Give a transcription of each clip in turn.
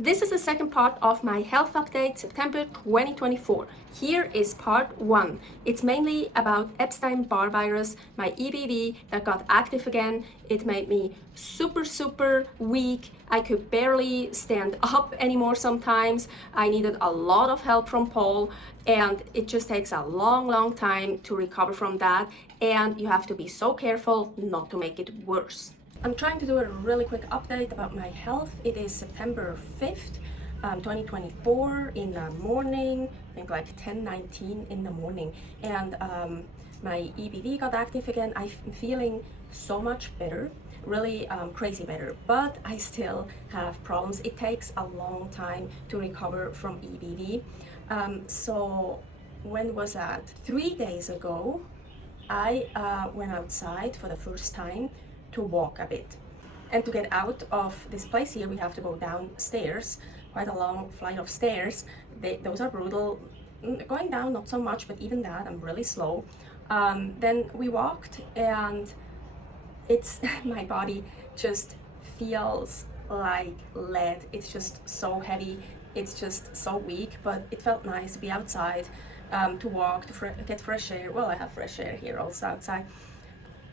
This is the second part of my health update, September 2024. Here is part 1. It's mainly about Epstein-Barr-virus, my EBV that got active again. It made me super weak. I could barely stand up anymore sometimes. I needed a lot of help from Paul, and it just takes a long time to recover from that, and you have to be so careful not to make it worse. I'm trying to do a really quick update about my health. It is September 5th, 2024 in the morning, I think like 10:19 in the morning, and my EBV got active again. I'm feeling so much better, really crazy better, but I still have problems. It takes a long time to recover from EBV. So when was that? 3 days ago, I went outside for the first time to walk a bit. And to get out of this place here, we have to go downstairs, quite a long flight of stairs. Those are brutal. Going down, not so much, but even that, I'm really slow. Then we walked, and it's my body just feels like lead. It's just so heavy. It's just so weak, but it felt nice to be outside, to walk, to get fresh air. Well, I have fresh air here also outside.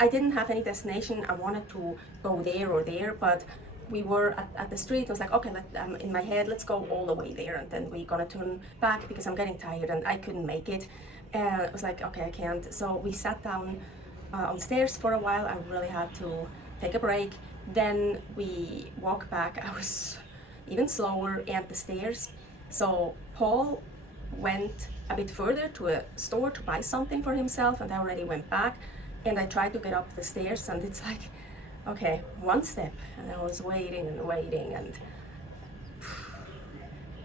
I didn't have any destination. I wanted to go there or there, but we were at the street. I was like, okay, in my head, let's go all the way there, and then we're gonna turn back because I'm getting tired and I couldn't make it. And I was like, okay, I can't. So we sat down on stairs for a while. I really had to take a break. Then we walked back. I was even slower at the stairs. So Paul went a bit further to a store to buy something for himself, and I already went back. And I tried to get up the stairs, and it's like, okay, one step, and I was waiting, and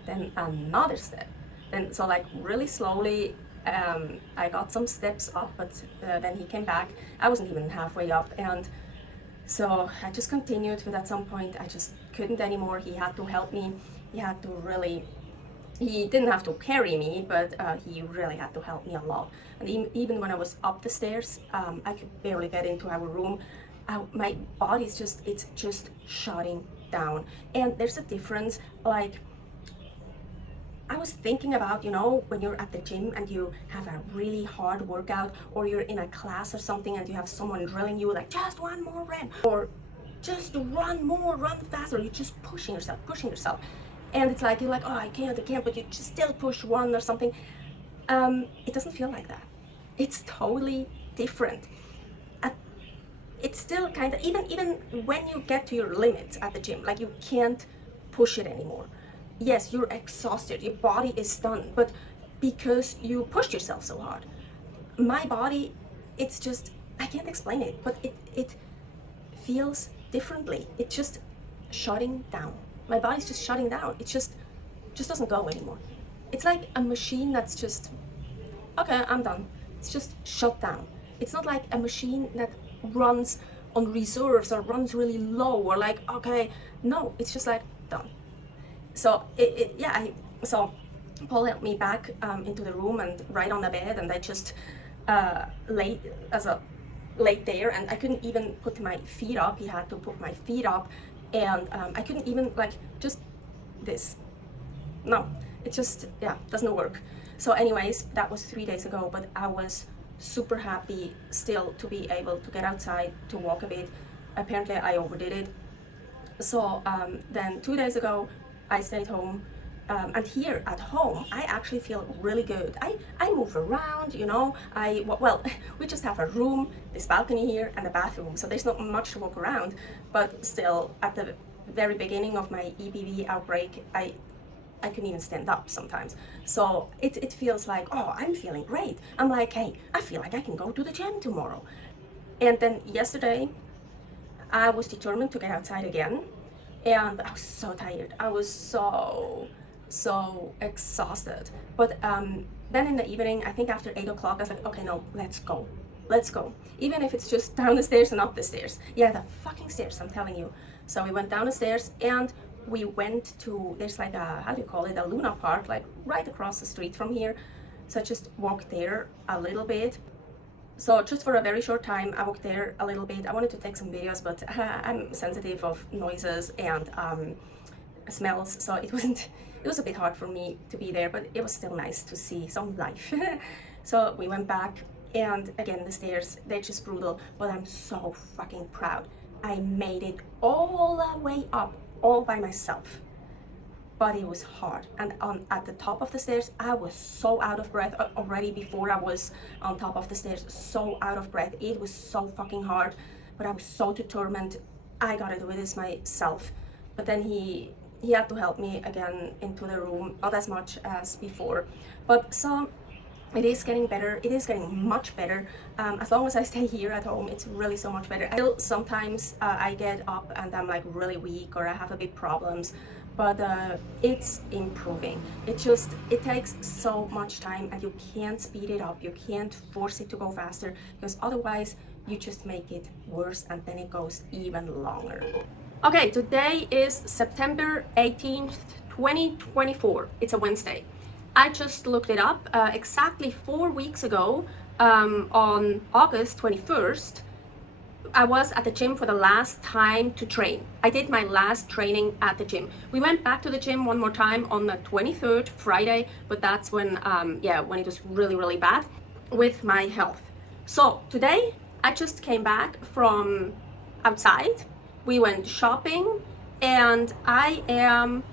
then another step. And so like really slowly, I got some steps up, but then he came back. I wasn't even halfway up, and so I just continued, but at some point I just couldn't anymore. He had to help me. He didn't have to carry me, but he really had to help me a lot. And even when I was up the stairs, I could barely get into our room. My body's it's just shutting down. And there's a difference. Like, I was thinking about, when you're at the gym and you have a really hard workout, or you're in a class or something and you have someone drilling you like, just one more rep, or just run more, run faster. You're just pushing yourself. And it's like, you're like, oh, I can't, but you just still push one or something. It doesn't feel like that. It's totally different. It's still kind of, even when you get to your limits at the gym, like you can't push it anymore. Yes, you're exhausted, your body is done, but because you pushed yourself so hard. My body, it's just, I can't explain it, but it feels differently. It's just shutting down. My body's just shutting down. It just doesn't go anymore. It's like a machine that's just, okay, I'm done. It's just shut down. It's not like a machine that runs on reserves or runs really low or like, okay, no, it's just like done. So so Paul helped me back into the room and right on the bed, and I just laid there, and I couldn't even put my feet up. He had to put my feet up. And I couldn't even just this. No, it just, doesn't work. So anyways, that was 3 days ago, but I was super happy still to be able to get outside, to walk a bit. Apparently I overdid it. So then 2 days ago, I stayed home. And here at home, I actually feel really good. I move around, we just have a room, this balcony here, and a bathroom, so there's not much to walk around. But still, at the very beginning of my EBV outbreak, I couldn't even stand up sometimes. So it feels like, oh, I'm feeling great. I'm like, hey, I feel like I can go to the gym tomorrow. And then yesterday, I was determined to get outside again, and I was so tired. I was so exhausted. But then in the evening, I think after 8 o'clock, I was like, okay, no, let's go. Even if it's just down the stairs and up the stairs. Yeah, the fucking stairs, I'm telling you. So we went down the stairs, and we went to, there's like a, a Luna Park, like right across the street from here. So I just walked there a little bit. So just for a very short time, I walked there a little bit. I wanted to take some videos, but I'm sensitive of noises, and smells, so it was a bit hard for me to be there, but it was still nice to see some life. So we went back, and again, the stairs, they're just brutal, but I'm so fucking proud. I made it all the way up, all by myself. But it was hard, and at the top of the stairs, I was so out of breath already before I was on top of the stairs, so out of breath. It was so fucking hard, but I was so determined. I gotta do this myself. But then he had to help me again into the room, not as much as before, but so it is getting better. It is getting much better. As long as I stay here at home, it's really so much better. Still, sometimes I get up and I'm like really weak, or I have a bit problems, but it's improving. It takes so much time, and you can't speed it up. You can't force it to go faster, because otherwise you just make it worse, and then it goes even longer. Okay, today is September 18th, 2024. It's a Wednesday. I just looked it up. Exactly 4 weeks ago, on August 21st, I was at the gym for the last time to train. I did my last training at the gym. We went back to the gym one more time on the 23rd, Friday, but that's when, when it was really, really bad with my health. So today, I just came back from outside. We went shopping, and I am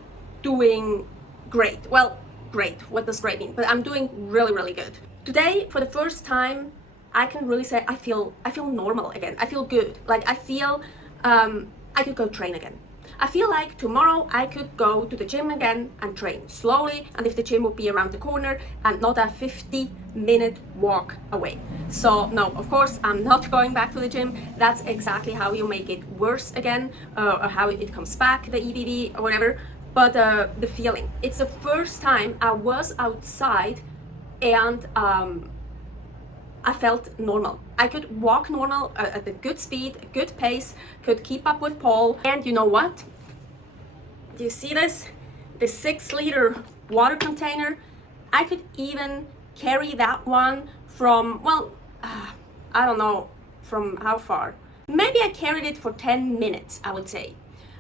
doing great. Well, great, what does great mean? But I'm doing really, really good. Today, for the first time, I can really say I feel normal again. I feel good. Like I feel I could go train again. I feel like tomorrow I could go to the gym again and train slowly, and if the gym would be around the corner and not a 50-minute walk away. So no, of course I'm not going back to the gym. That's exactly how you make it worse again, or how it comes back, the EBV or whatever. But the feeling, it's the first time I was outside and I felt normal. I could walk normal at a good speed, a good pace, could keep up with Paul. And you know what? Do you see this? The 6-liter water container. I could even carry that one from, well, I don't know from how far. Maybe I carried it for 10 minutes, I would say.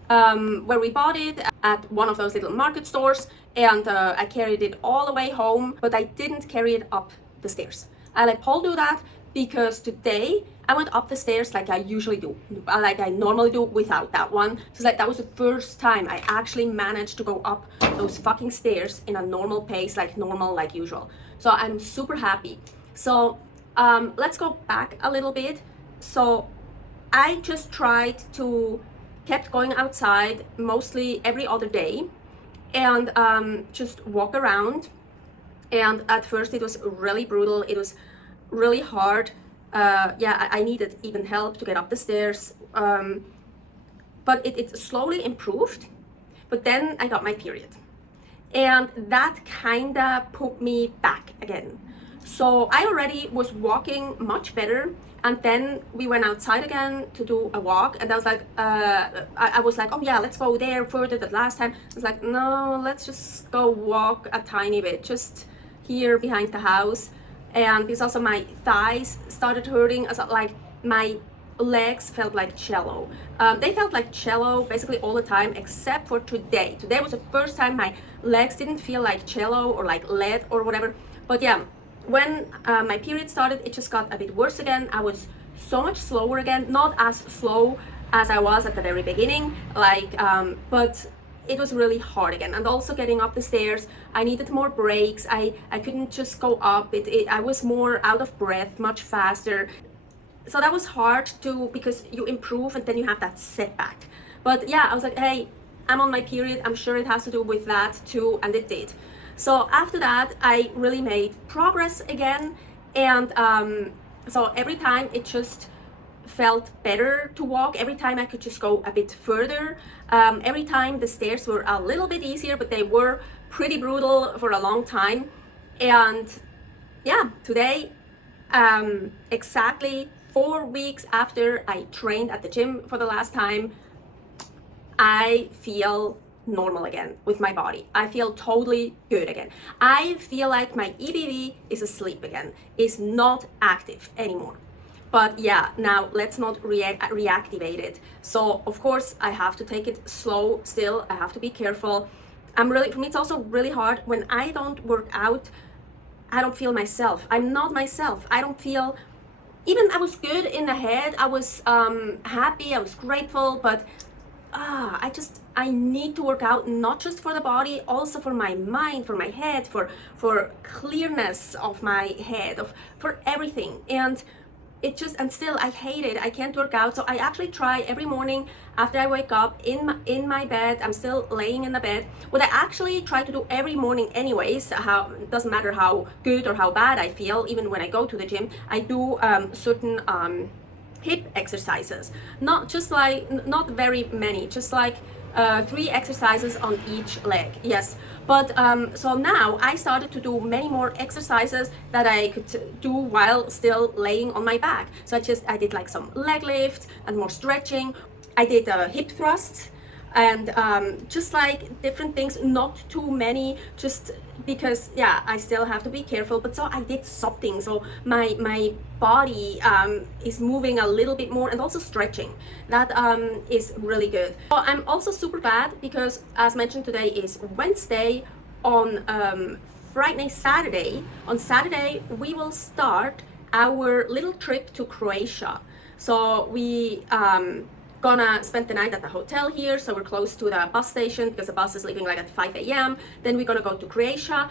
Where we bought it at one of those little market stores, and I carried it all the way home, but I didn't carry it up the stairs. I let Paul do that because today I went up the stairs like I usually do, like I normally do without that one. So like that was the first time I actually managed to go up those fucking stairs in a normal pace, like normal, like usual. So I'm super happy. So let's go back a little bit. So I just tried to kept going outside mostly every other day, and just walk around. And at first it was really brutal. It was really hard. I needed even help to get up the stairs. But it slowly improved. But then I got my period. And that kinda put me back again. So I already was walking much better. And then we went outside again to do a walk, and I was like, I was like, oh yeah, let's go there further than last time. I was like, no, let's just go walk a tiny bit, just here behind the house. And because also my thighs started hurting, as like my legs felt like cello. They felt like cello basically all the time, except for today. Today was the first time my legs didn't feel like cello or like lead or whatever. But yeah, when my period started, it just got a bit worse again. I was so much slower again, not as slow as I was at the very beginning, like, but it was really hard again. And also getting up the stairs, I needed more breaks. I couldn't just go up. I was more out of breath, much faster. So that was hard too, because you improve and then you have that setback. But yeah, I was like, hey, I'm on my period. I'm sure it has to do with that too, and it did. So after that, I really made progress again, and so every time it just felt better to walk. Every time I could just go a bit further. Every time the stairs were a little bit easier, but they were pretty brutal for a long time. And yeah, today, exactly 4 weeks after I trained at the gym for the last time, I feel normal again with my body. I feel totally good again. I feel like my EBV is asleep again, is not active anymore. But yeah, now let's not reactivate it. So of course I have to take it slow still. I have to be careful. For me it's also really hard when I don't work out. I don't feel myself. I'm not myself. I don't feel, even I was good in the head. I was happy. I was grateful, but I need to work out, not just for the body, also for my mind, for my head, for clearness of my head, for everything. And still I hate it. I can't work out. So I actually try every morning after I wake up in my bed. I'm still laying in the bed. What I actually try to do every morning anyways, doesn't matter how good or how bad I feel, even when I go to the gym, I do certain hip exercises. Not very many, just like 3 exercises on each leg. Yes, but so now I started to do many more exercises that I could do while still laying on my back. So I did like some leg lifts and more stretching. I did hip thrusts and just like different things, not too many, just because yeah, I still have to be careful. But so I did something, so my body is moving a little bit more, and also stretching. That is really good. So I'm also super glad because, as mentioned, today is Wednesday. On Saturday we will start our little trip to Croatia. So we gonna spend the night at the hotel here, so we're close to the bus station because the bus is leaving like at 5 a.m. Then we're gonna go to Croatia.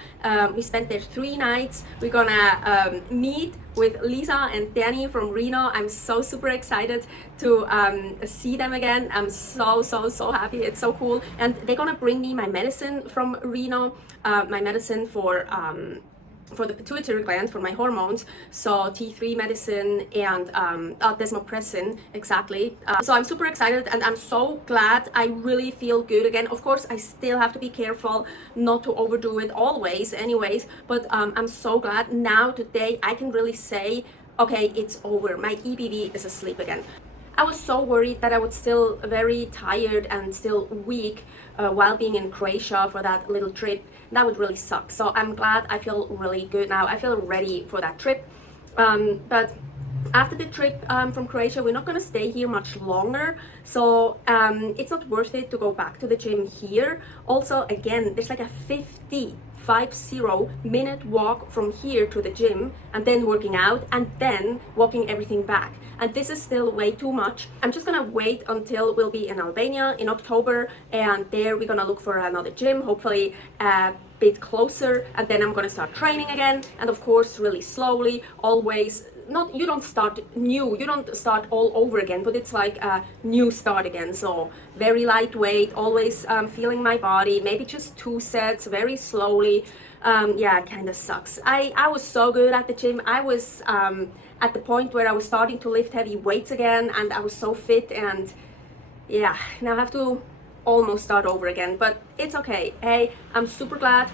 We spent there 3 nights. We're gonna meet with Lisa and Danny from Reno. I'm so super excited to see them again. I'm so happy. It's so cool. And they're gonna bring me my medicine from Reno, my medicine for the pituitary gland, for my hormones, so T3 medicine and desmopressin, exactly. So I'm super excited and I'm so glad. I really feel good again. Of course, I still have to be careful not to overdo it always anyways, but I'm so glad now today I can really say, okay, it's over. My EBV is asleep again. I was so worried that I was still very tired and still weak while being in Croatia for that little trip. That would really suck. So I'm glad. I feel really good now. I feel ready for that trip. But after the trip from Croatia, we're not going to stay here much longer. So it's not worth it to go back to the gym here. Also, again, there's like a 50-minute walk from here to the gym, and then working out, and then walking everything back. And this is still way too much. I'm just gonna wait until we'll be in Albania in October, and there we're gonna look for another gym, hopefully a bit closer, and then I'm gonna start training again. And of course, really slowly, always. You don't start new, you don't start all over again, but it's like a new start again. So very lightweight, always feeling my body, maybe just 2 sets, very slowly. Yeah, it kind of sucks. I was so good at the gym. I was at the point where I was starting to lift heavy weights again, and I was so fit, and yeah, now I have to almost start over again, but it's okay. Hey, I'm super glad.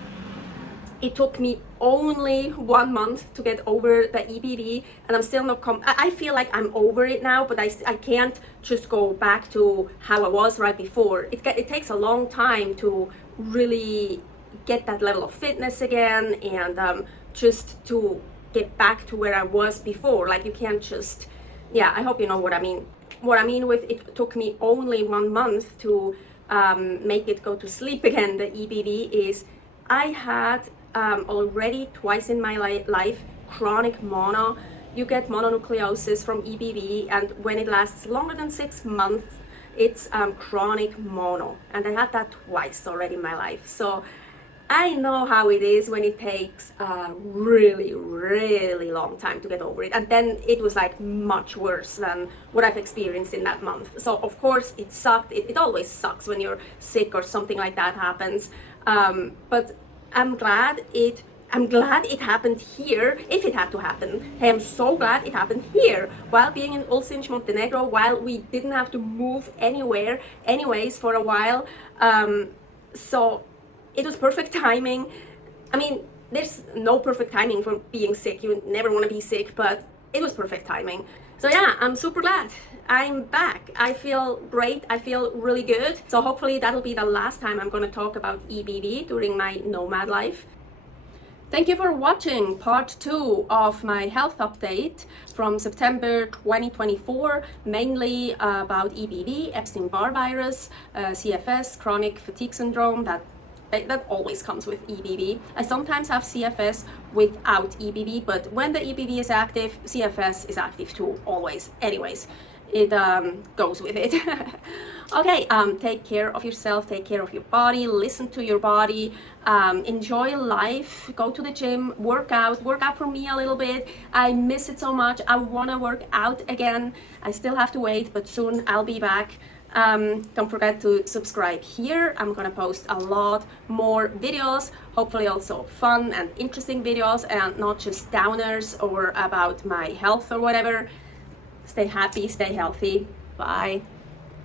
It took me only 1 month to get over the EBV, and I'm still not I feel like I'm over it now, but I can't just go back to how I was right before. It takes a long time to really get that level of fitness again, and just to get back to where I was before. Like, you can't just, yeah, I hope you know what I mean. What I mean with it took me only 1 month to make it go to sleep again, the EBV, is I had already twice in my life chronic mono. You get mononucleosis from EBV, and when it lasts longer than 6 months, it's chronic mono, and I had that twice already in my life. So I know how it is when it takes a really long time to get over it, and then it was like much worse than what I've experienced in that month. So of course it sucked. It always sucks when you're sick or something like that happens, but I'm glad it happened here, if it had to happen. Hey, I'm so glad it happened here, while being in Ulcinj, Montenegro, while we didn't have to move anywhere anyways for a while. So it was perfect timing. I mean, there's no perfect timing for being sick. You never want to be sick, but it was perfect timing. So yeah, I'm super glad. I'm back. I feel great. I feel really good. So hopefully that'll be the last time I'm going to talk about EBV during my Nomad life. Thank you for watching part 2 of my health update from September 2024, mainly about EBV, Epstein-Barr-virus, CFS, chronic fatigue syndrome, that always comes with EBV. I sometimes have CFS without EBV, but when the EBV is active, CFS is active too, always. Anyways, it goes with it. Okay, take care of yourself, take care of your body, listen to your body, enjoy life, go to the gym, work out for me a little bit. I miss it so much. I want to work out again. I still have to wait, but soon I'll be back. Don't forget to subscribe here. I'm gonna post a lot more videos, hopefully also fun and interesting videos and not just downers or about my health or whatever. Stay happy, stay healthy. Bye.